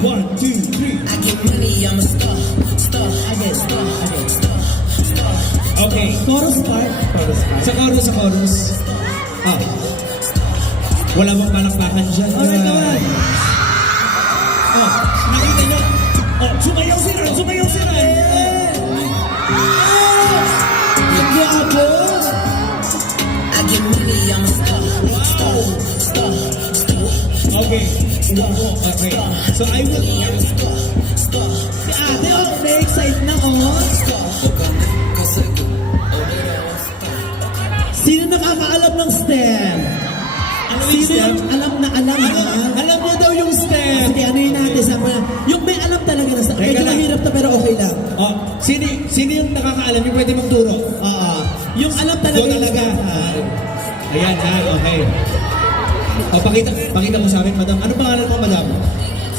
1, 2, 3. I get money, I'm a star. I get star. Okay. Chorus part. Sa chorus. Ah. Wala bang palakpakan dyan? Alright, alright. Oh, nakita nyo? Oh, sumayaw si Ran! Gabos! I get money, I'm a star. Okay. Okay. So I will... Si ate, oh, na-excite na, oh. Sino nakakaalam ng STEM? Sino yung alam na alam, ha? Alam niya daw yung step. Sige, ano yun natin? Yung may alam talaga na STEM. Teka Medyo lang. mahirap na pero okay lang. Oh, sino yung nakakaalam yung pwede magturo? Oo. Yung alam talaga Ikaw yung talaga. STEM. Ayan ha, okay. O, pakita mo sa amin, madam. Ano pangalan mo, madam?